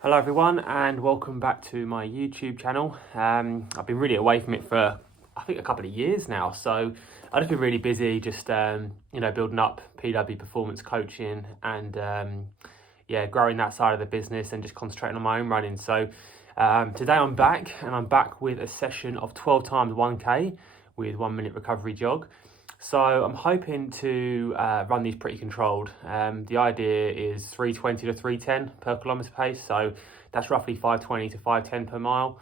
Hello everyone and welcome back to my YouTube channel. I've been really away from it for I think a couple of years now, so I've just been really busy just building up PW performance coaching and growing that side of the business and just concentrating on my own running. So today I'm back with a session of 12 times 1k with 1 minute recovery jog. So I'm hoping to run these pretty controlled. The idea is 320 to 310 per kilometre pace, so that's roughly 520 to 510 per mile.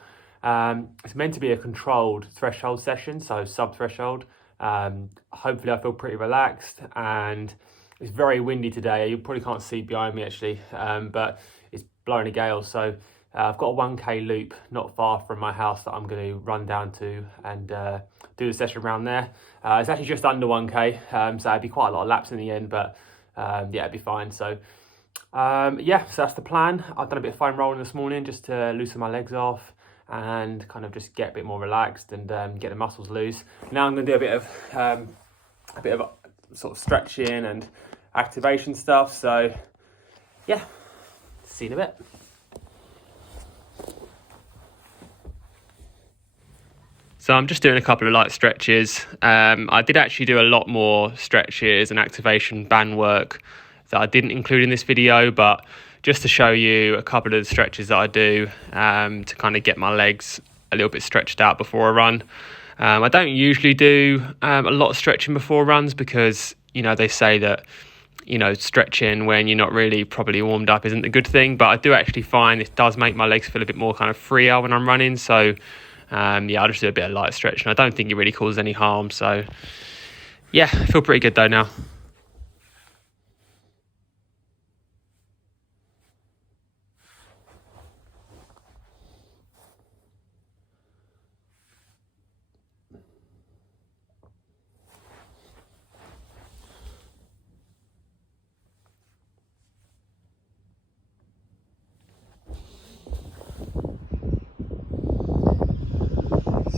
It's meant to be a controlled threshold session, so sub-threshold. Hopefully I feel pretty relaxed, and it's very windy today. You probably can't see behind me actually, but it's blowing a gale. So I've got a 1k loop not far from my house that I'm going to run down to and do the session around there. It's actually just under 1k, so it'd be quite a lot of laps in the end, but it'd be fine. So so that's the plan. I've done a bit of foam rolling this morning just to loosen my legs off and kind of just get a bit more relaxed and get the muscles loose. Now I'm going to do a bit of sort of stretching and activation stuff. So yeah, see you in a bit. So I'm just doing a couple of light stretches. I did actually do a lot more stretches and activation band work that I didn't include in this video, but just to show you a couple of the stretches that I do to kind of get my legs a little bit stretched out before a run. I don't usually do a lot of stretching before runs because, they say that, stretching when you're not really properly warmed up isn't a good thing, but I do actually find it does make my legs feel a bit more kind of freer when I'm running. So I'll just do a bit of light stretching. I don't think it really causes any harm. So yeah, I feel pretty good though now.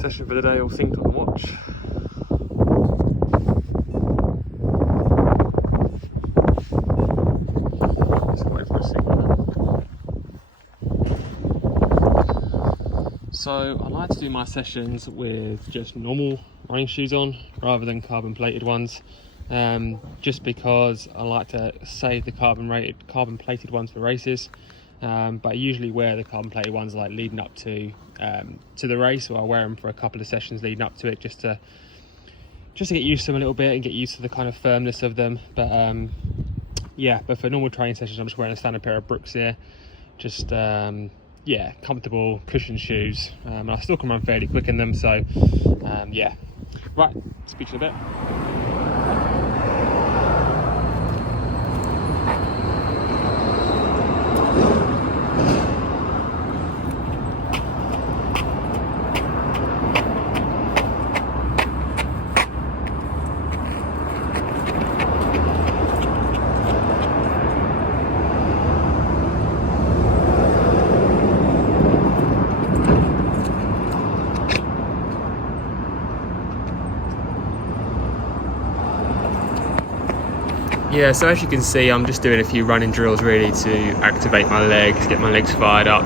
Session for the day, all synced on the watch. Just wait for a signal. So I like to do my sessions with just normal running shoes on rather than carbon plated ones, just because I like to save the carbon plated ones for races. But I usually wear the carbon plated ones like leading up to the race, or I wear them for a couple of sessions leading up to it just to get used to them a little bit and get used to the kind of firmness of them. But but for normal training sessions I'm just wearing a standard pair of Brooks here, just comfortable cushion shoes, and I still can run fairly quick in them. So right, speak to you in a bit. Yeah, so as you can see, I'm just doing a few running drills really to activate my legs, get my legs fired up.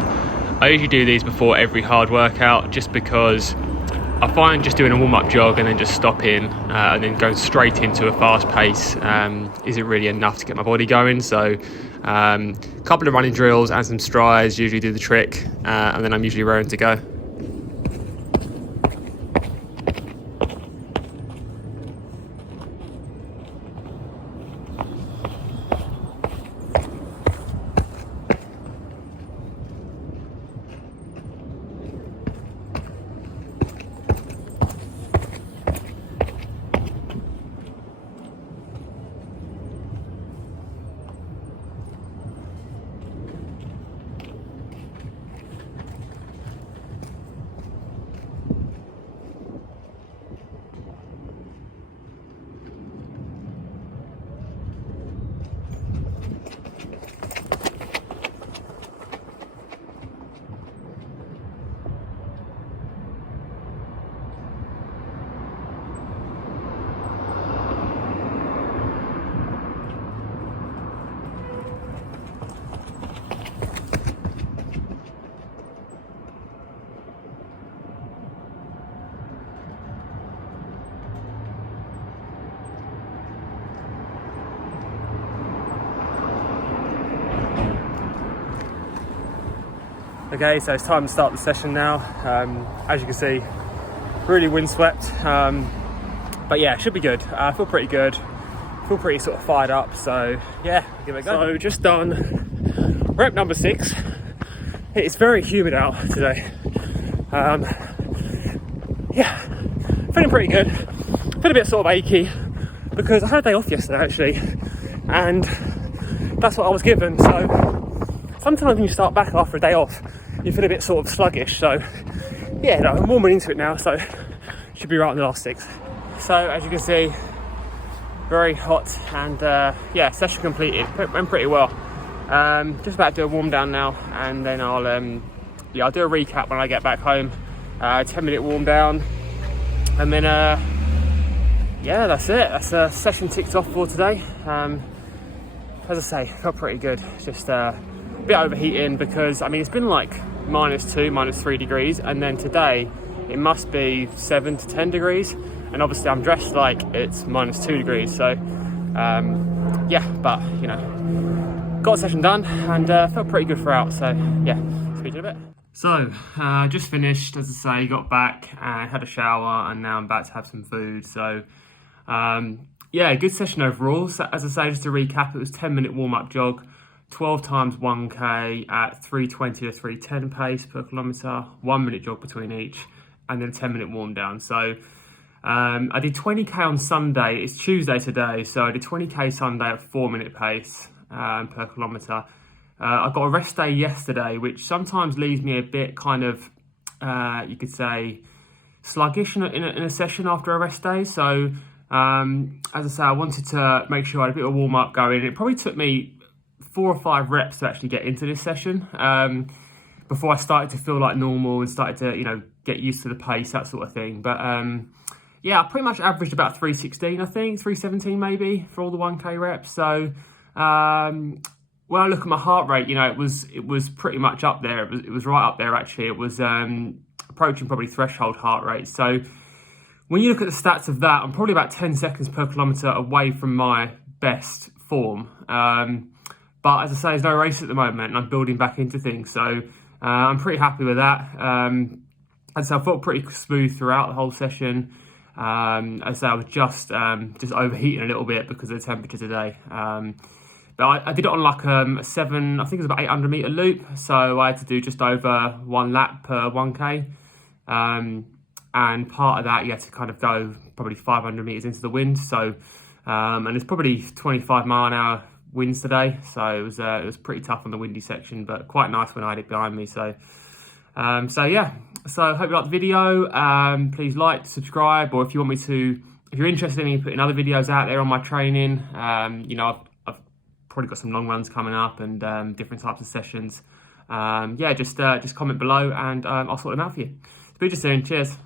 I usually do these before every hard workout just because I find just doing a warm-up jog and then just stopping and then going straight into a fast pace isn't really enough to get my body going. So a couple of running drills and some strides usually do the trick, and then I'm usually raring to go. Okay, so it's time to start the session now. As you can see, really windswept, but yeah, should be good. I feel pretty good, feel pretty sort of fired up, so yeah, give it a go. So just done rep number 6. It's very humid out today. Yeah, feeling pretty good. Feel a bit sort of achy because I had a day off yesterday actually, and that's what I was given. So sometimes when you start back after a day off, you feel a bit sort of sluggish. So yeah, no, I'm warming into it now, so should be right on the last 6. So as you can see, very hot, and yeah, session completed. Went pretty well. Just about to do a warm down now, and then I'll do a recap when I get back home. 10-minute warm down, and then yeah, that's it. That's a session ticked off for today. As I say, felt pretty good. Just a bit overheating because I mean it's been like -2, -3 degrees, and then today it must be 7 to 10 degrees, and obviously I'm dressed like it's -2 degrees. So yeah, but you know, got a session done and felt pretty good throughout. So yeah, speak to you in a bit. So, just finished, as I say, got back and had a shower, and now I'm about to have some food. So, yeah, good session overall. So, as I say, just to recap, it was 10-minute warm-up jog, 12 times 1K at 320 to 310 pace per kilometre, 1-minute jog between each, and then 10-minute warm down. So, I did 20K on Sunday. It's Tuesday today, so I did 20K Sunday at 4-minute pace per kilometre. I got a rest day yesterday, which sometimes leaves me a bit kind of, you could say, sluggish in a session after a rest day. So, as I say, I wanted to make sure I had a bit of warm up going. It probably took me 4 or 5 reps to actually get into this session before I started to feel like normal and started to, you know, get used to the pace, that sort of thing. But yeah, I pretty much averaged about 316, I think, 317 maybe for all the 1K reps. So, when I look at my heart rate, you know, it was pretty much up there. It was right up there actually. It was approaching probably threshold heart rate. So when you look at the stats of that, I'm probably about 10 seconds per kilometre away from my best form. But as I say, there's no race at the moment, and I'm building back into things. So I'm pretty happy with that. And so I felt pretty smooth throughout the whole session. As I say, I was just overheating a little bit because of the temperature today. But I did it on like a 7, I think it was about 800 metre loop. So I had to do just over 1 lap per 1K. And part of that, you had to kind of go probably 500 metres into the wind. So, and it's probably 25 mile an hour winds today. So it was pretty tough on the windy section, but quite nice when I had it behind me. So, so yeah, so hope you liked the video. Please like, subscribe, or if you want me to, if you're interested in me putting other videos out there on my training, you know, I've probably got some long runs coming up and different types of sessions. Yeah, just comment below and I'll sort them out for you. Speak to you soon. Cheers.